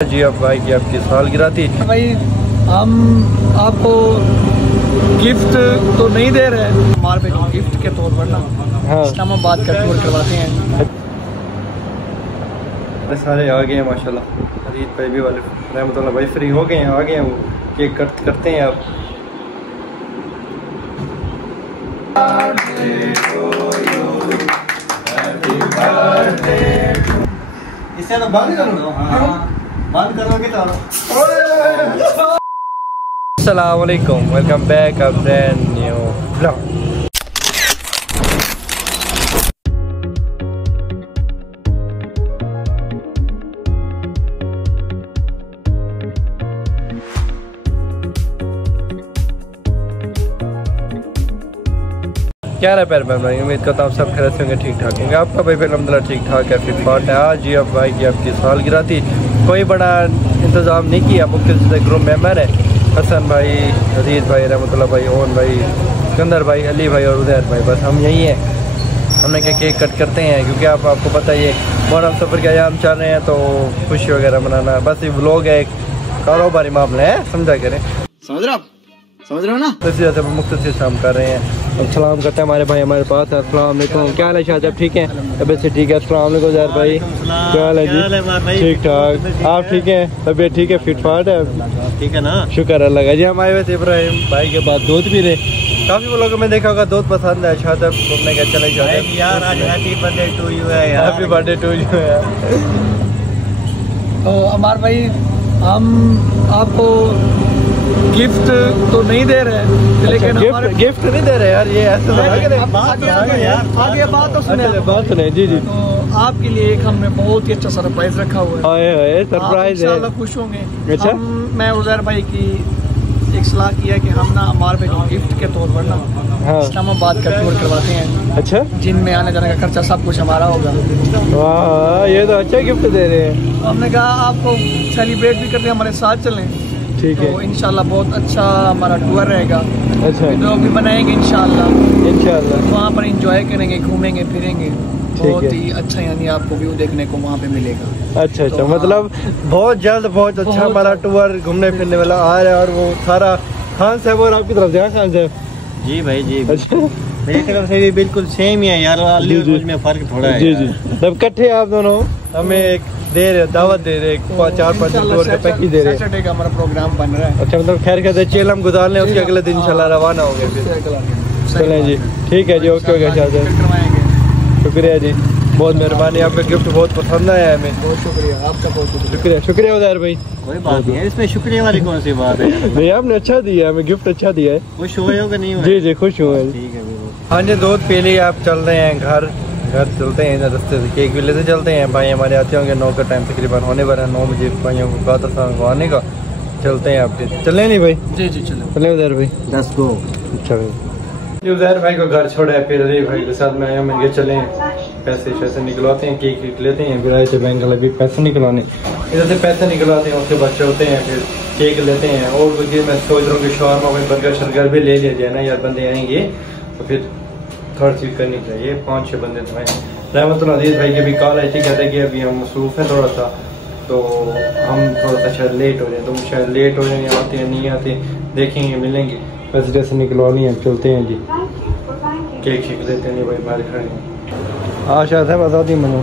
जी अब भाई की आपकी सालगिरह थी भाई, हम आपको गिफ्ट तो नहीं दे रहे, हमारे पे गिफ्ट के तौर पर ना इस्लामाबाद का टूर करवाते हैं। सारे आ गए हैं माशाल्लाह। अजीत भाई भी वाले रहमतुल्लाह भाई फ्री हो गए हैं, आ गए हैं, वो केक कट करते हैं आप। इसे तो बंद कर दो। हाँ, बंद करोगे तो अस्सलाम वालेकुम, welcome back a brand new vlog. क्या रहा पैर भाई, उम्मीद करता हूँ सब खैरियत से होंगे, ठीक ठाक होंगे। आपका भाई अल्हम्दुलिल्लाह ठीक ठाक है, फिट फाट है। आज जी अब भाई की आपकी सालगिरह थी, कोई बड़ा इंतज़ाम नहीं किया। मुख्तलिफ ग्रुप मेम्बर है, हसन भाई, अजीत भाई, रहमतुल्लाह भाई, ओन भाई, सिकंदर भाई, अली भाई और उदैर भाई, बस हम यही हैं। हमने क्या केक कट करते हैं क्योंकि आपको पता ही है मुहर्रम सफ़र के अयाम चल रहे हैं, तो खुशी वगैरह मनाना, बस ये व्लॉग है, एक कारोबारी मामला है, समझा करें। समझ रहे हो ना। तो इसी वजह से मुख्तलिफ से हम कर रहे हैं। अब सलाम करते हैं हमारे भाई हमारे पास। अस्सलाम वालेकुम, क्या हाल है शाह साहब, ठीक है? तबीयत से ठीक है? अस्सलाम वालेकुम यार भाई, क्या हाल है जी? ठीक ठाक, आप ठीक हैं? तबीयत ठीक है, फिट फाट है, ठीक है ना, शुक्र अल्लाह का। जी हम आए हुए थे इब्राहिम भाई के बाद दूध भी रहे, काफ़ी लोगों में देखा होगा दूध पसंद है। शाह साहब घूमने का चले जाते यार, आज हैप्पी बर्थडे टू यू है यार। हैप्पी बर्थडे टू यू है यार। तो अमार भाई, हम आपको गिफ्ट तो नहीं दे रहे, लेकिन गिफ्ट नहीं दे रहे यार, ये ऐसे आगे बात तो सुने। बात सुने जी जी। तो आपके लिए एक हमने बहुत ही अच्छा सरप्राइज रखा हुआ है। सरप्राइज है, इंशाल्लाह खुश होंगे। अच्छा, मैं उज़ैर भाई की एक सलाह किया कि हम ना हमारे पे गिफ्ट के तौर पर ना इस्लामाबाद का टूर करवाते हैं। अच्छा, जिनमें आने जाने का खर्चा सब कुछ हमारा होगा। वाह, ये तो अच्छा गिफ्ट दे रहे हैं। हमने कहा आपको सेलिब्रेट भी करते हैं, हमारे साथ चलें। ठीक है, तो इंशाल्लाह बहुत अच्छा हमारा टूर रहेगा। अच्छा, वीडियो भी बनाएंगे इंशाल्लाह, वहाँ पर एंजॉय करेंगे, घूमेंगे फिरेंगे, बहुत ही अच्छा, यानी आपको व्यू देखने को वहाँ पे मिलेगा। अच्छा, तो मतलब बहुत जल्द बहुत अच्छा हमारा टूर घूमने फिरने वाला आ रहा है। और वो सारा खान साहब और आपकी तरफ से खान साहब जी भाई जी। अच्छा, मेरी तरफ से भी बिल्कुल सेम ही है यार, अली और मुझ में फर्क थोड़ा है। जी जी, तब इकट्ठे आप दोनों हमें एक दे रहे, दावत दे रहे, 4-5 टूर का पैकेज दे रहे हैं। सैटरडे का हमारा प्रोग्राम बन रहा है। अच्छा, मतलब खैर कहते चेल हम गुजार लें, उसके अगले दिन इंशाल्लाह रवाना होंगे फिर। चलें जी, ठीक है जी, ओके ओके शाह साहब, शुक्रिया जी, बहुत मेहरबानी, आपका गिफ्ट बहुत पसंद आया है हमें। बहुत शुक्रिया आपका, बहुत शुक्रिया शुक्रिया उदैर भाई। कोई बात नहीं है, इसमें शुक्रिया वाली कौन सी बात है? नहीं, आपने अच्छा दिया, हमें गिफ्ट अच्छा दिया है। खुश हुए हो कि नहीं हुए? जी जी, खुश हुए। ठीक है। हाँ जी, दूध पी लिया, आप चल रहे हैं घर चलते हैं, रास्ते से केक भी लेते चलते हैं। भाई हमारे आते होंगे 9 का टाइम तकरीबन होने वाला है, 9 बजे भाइयों को कहा आने का। चलते हैं आप, चले नहीं भाई? जी जी, चले उदैर भाई, लेट्स गो। अच्छा भाई, उदैर भाई को घर छोड़ा है, फिर अली भाई के साथ में आया, मैंने चले पैसे शैसे निकलवाते हैं, केक लेते हैं, फिर आए थे बैंक वाले भी पैसे निकलवाने, इधर से पैसे निकलवाते हैं, उसके बाद चलते हैं, फिर केक लेते हैं। और कुछ मैं सोच रहा हूँ कि शॉर्मा कोई बर्गर शर्गर भी ले लिया जाए ना यार, बंदे आएंगे तो फिर थोड़ा चीज करनी चाहिए, 5-6 बंदे तो हैं। रहमतुल्लाह अजीज भाई के भी कॉल आई थी, कहते हैं कि अभी हम मसरूफ हैं थोड़ा सा, तो हम थोड़ा सा शायद लेट हो जाए, तो शायद लेट हो जाए, आते हैं नहीं आते देखेंगे, मिलेंगे। पैसे जैसे निकलवानी है, चलते हैं जी, केक शेक लेते हैं भाई, बाहर खड़े हैं। हाँ शायद है, बता दी मनो।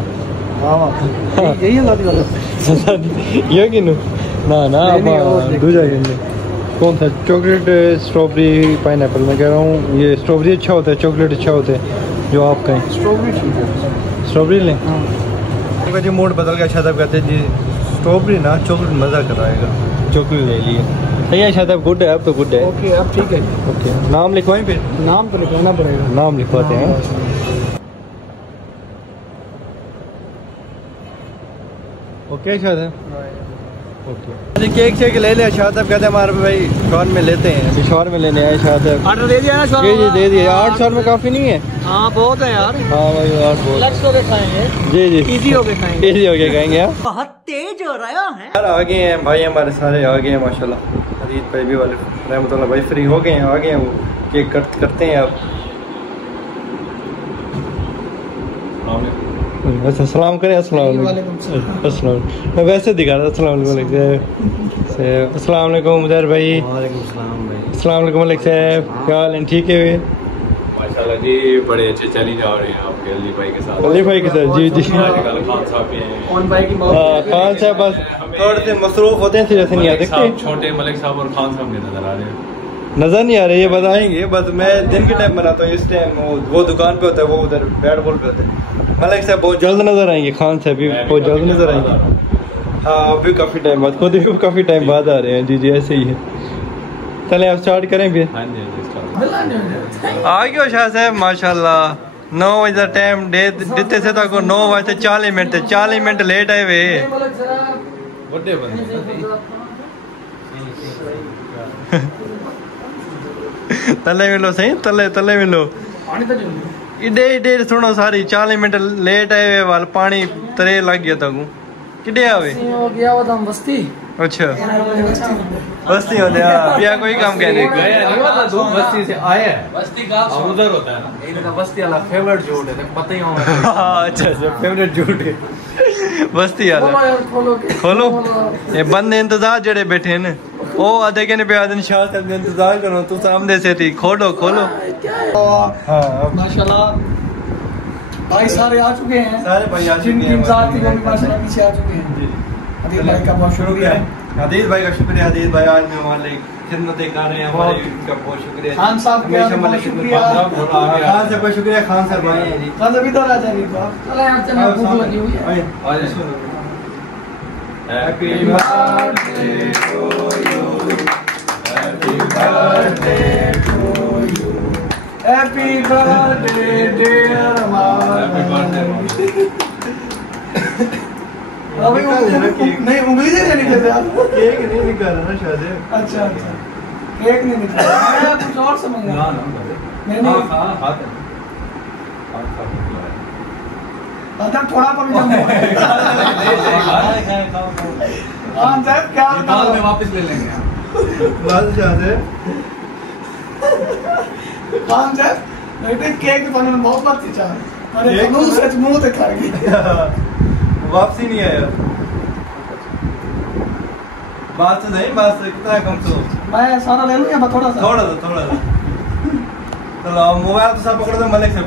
यही है ये कि ना दूजा कौन सा? चॉकलेट स्ट्रॉबेरी पाइनएप्पल, मैं कह रहा हूँ ये स्ट्रॉबेरी अच्छा होता है, चॉकलेट अच्छा होता है, जो आप कहें। स्ट्रॉबेरी लें? हाँ जी, मूड बदल गया, शायद कहते हैं जी स्ट्रॉबेरी ना, चॉकलेट मज़ा कराएगा, चॉकलेट ले लिए। सही है शायद, गुड है, अब तो गुड है। ओके, अब ठीक है। ओके, नाम लिखवाएं फिर? नाम तो लिखवाना पड़ेगा, नाम लिखवाते हैं। ओके शायद ओके, केक शेक ले लिया। शाह साहब कहते हैं हमारे भाई शॉर में लेते हैं, अभी शॉर में लेने आए। शाह साहब ऑर्डर दे दिया ना? जी जी दे दिया। 8 शॉर में काफ़ी नहीं है? हाँ बहुत है यार। हाँ भाई 8 बहुत। रिलैक्स होके खाएंगे। जी जी, इजी होके खाएंगे, इजी होके खाएंगे। आप बहुत तेज हो रहा है यार, आ गए हैं भाई हमारे सारे, आ गए हैं माशाल्लाह। अजीत भाई भी वाले रहमतुल्लाह भाई फ्री हो गए हैं, आ गए हैं, वो केक कट करते हैं आप। अच्छा सलाम करें। अस्सलाम मैं वैसे दिखा रहा था। अस्सलाम वालेकुम उधर भाई। अस्सलाम वालेकुम मलिक साहब, क्या हाल है? ठीक है माशाल्लाह जी, बड़े अच्छे चली जा रहे हैं आपके अली भाई के साथ। अली भाई के साथ जी जी। खान साहब भी हैं। खान साहब बस थोड़े से मसरूफ होते हैं, जैसे नहीं आते। छोटे मलिक साहब और खान साहब के नजर आ रहे हैं। नजर नहीं आ रहे, ये बताएंगे। बस मैं दिन के टाइम बनाता हूँ, इस टाइम वो दुकान पे होता है, वो उधर बैट बॉल पे होता है। मलिक साहब बहुत जल्द नजर आएंगे, खान साहब भी बहुत जल्द नजर आएंगे। हाँ अभी काफ़ी टाइम बाद, खुद भी काफ़ी टाइम बाद आ रहे हैं। जी जी ऐसे ही है। चलें आप स्टार्ट करें फिर। हाँ जी आ गयो शाह साहब माशाल्लाह। 9 बजे टाइम देते से तक 9 बजे 40 मिनट लेट आए वे। बड़े बंदे तले मिलो सही, तले मिलो। इडे सुनो सारी 40 मिनट लेट आए वे वाल पानी तरे लग गया तक किडे आवे गया वो दम बस्ती। अच्छा बस्ती होते या कोई काम कहने बस्ती से आए हैं। बस्ती का उधर होता है ना, इनका बस्ती वाला फेवरेट झूठ है, पता ही होगा। अच्छा फेवरेट झूठ है बस्ती वाला। खोलो ये बंदे इंतजार जड़े बैठे हैं ओ आधे के पे आधे शाह साहब इंतजार करो तू सामने से थी। खोलो माशाल्लाह भाई सारे आ चुके हैं, सारे भाई आ चुके जिनकी हैं। इंतजार थी वो भी माशाल्लाह पीछे आ चुके हैं। अदील भाई का बहुत शुक्रिया है। हदीस भाई का शुक्रिया। हदीस भाई आज हमारे खिदमतें कर रहे हैं, हमारे का बहुत शुक्रिया। खान साहब का बहुत शुक्रिया। खान साहब का शुक्रिया। खान साहब आए हैं जी। खान साहब इधर आ जाइए तो चले यार, चले भूख लगी हुई है। Happy birthday to you, happy birthday to you, happy birthday dear अभी नहीं उंगली से नहीं निकल रहा। केक नहीं निकाल रहा ना शायद। अच्छा केक नहीं निकल रहा, मैं कुछ और समझ रहा। मैंने अंदर थोड़ा पर जम हाँ साहब क्या बाद में वापस ले लेंगे। बस शायद खान साहब बेटे केक तो मैंने बहुत बात थी चाह अरे मुंह सच मुंह से खा गई वापसी नहीं आया। बात तो नहीं, बात कितना कम तो मैं सारा ले लूं या थोड़ा सा चलो मोबाइल तो सब पकड़ दो। मलिक से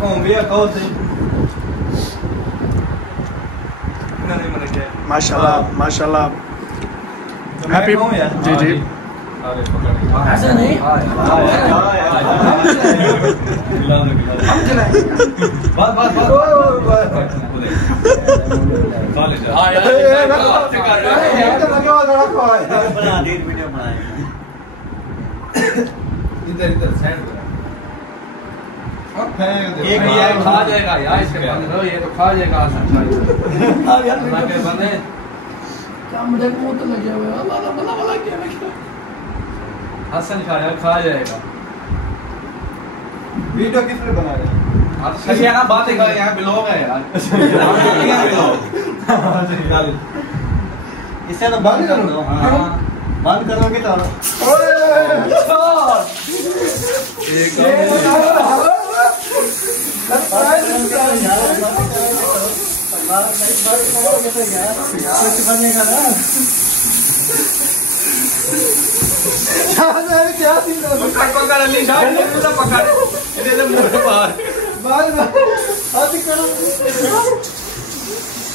कहूँ भैया कहो सही। माशाल्लाह हैप्पी जी जी ऐसा नहीं इधर साइड खा जाएगा यार, इसके बंद रहो, ये तो खा जाएगा बंदे। क्या मुझे मुंह तो लगे हुए वाला क्या हसन खा जाएगा। वीडियो किस पे बना रहे हैं? सही है ना, बातें कर यहाँ ब्लॉग है यार। इससे तो बंद कर दो। बंद करोगे तो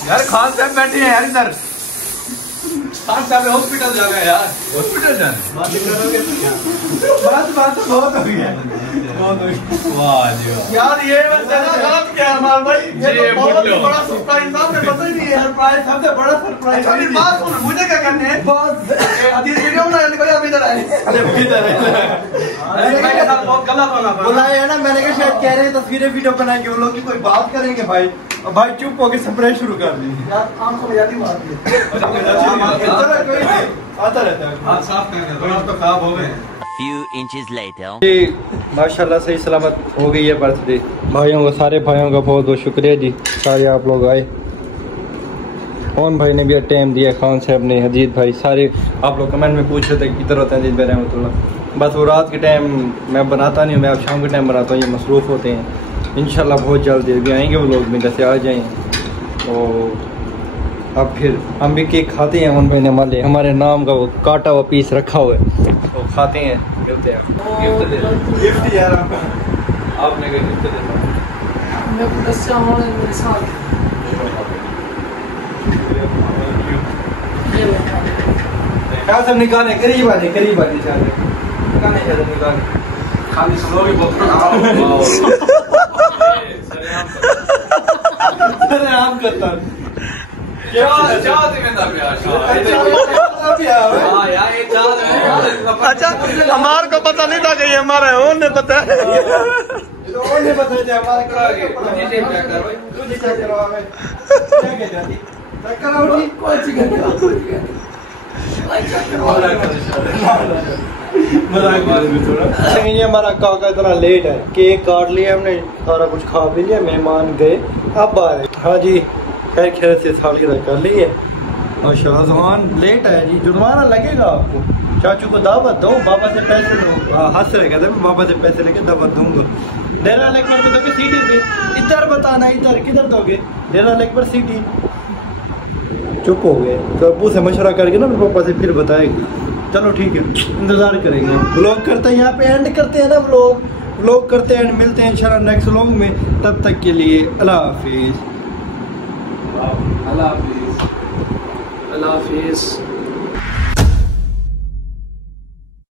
यार खान साहब बैठे हैं यार इधर। खान साहब हॉस्पिटल जाना है यार, हॉस्पिटल जाना है। बात तो बहुत हो गई है। वाह जी वाह यार ये गलत क्या है हमारा भाई, ये तो बहुत बड़ा सरप्राइज था, मुझे पता ही नहीं है। सरप्राइज सबसे बड़ा सरप्राइज। अभी बात सुन, मुझे क्या करने है बस अभी वीडियो बना ले, कोई अभी इधर आए। अरे इधर मेरे साथ बहुत गलत होना बुलाए है ना, मैंने कहा शायद कह रहे हैं तस्वीरें वीडियो बनाएंगे वो लोग की, कोई बात करेंगे भाई। अब भाई चुप होके स्प्रे शुरू कर दी यार आंखों में जाती बात है। आता रहता है। हाथ साफ करके दो, तो खराब हो गए। Few inches later. जी माशाल्लाह सही सलामत हो गई है बर्थडे। भाइयों का, सारे भाइयों का बहुत बहुत शुक्रिया जी, सारे आप लोग आए। कौन भाई ने भी टाइम दिया, खान साहब ने, अजीत भाई, सारे आप लोग कमेंट में पूछ रहे थे किधर होते हैं अजीत भाई रहमतुल्लाह। बस वो रात के टाइम मैं बनाता नहीं हूँ, मैं अब शाम के टाइम बनाता हूँ, ये मसरूफ़ होते हैं। इंशाल्लाह बहुत जल्दी अभी आएंगे वो लोग में से आ जाएं। तो अब फिर हम भी केक खाते हैं। उन महीने वाले हमारे नाम का वो काटा हुआ पीस रखा हुआ है, तो खाते हैं, मिलते हैं। गिफ्ट यार आपने गिफ्ट देना क्या सब निकाले, करीब आ निकाले खाली स्लो भी बहुत आम करता क्या जिम्मेदार अच्छा हमारे को पता नहीं था कि ये हमारा है, उन्हें पता है। ये हमारा काका इतना लेट है, केक काट लिया हमने, सारा कुछ खा पी लिया, मेहमान गए अब आए। हाँ जी, खैर खैर से सालगिरह कर ली है और शाहजहान लेट है जी। जुर्माना लगेगा आपको, चाचू को दावत दो, बाबा से पैसे दो। हंस रहे कहते बाबा से पैसे लेके दावत दूंगा। डेरा लेक पर दोगे सीटी पे, इधर बताना, इधर किधर दोगे? डेरा लेक पर सीटी। चुप हो गए तो अब्बू से मशवरा करके ना पापा से फिर बताएगी। चलो ठीक है, इंतजार करेंगे। व्लॉग करते हैं, यहाँ पे एंड करते हैं ना, व्लॉग करते हैं, मिलते हैं इंशाल्लाह नेक्स्ट व्लॉग में। तब तक के लिए अल्लाह हाफिज। अल्लाह हाफिज।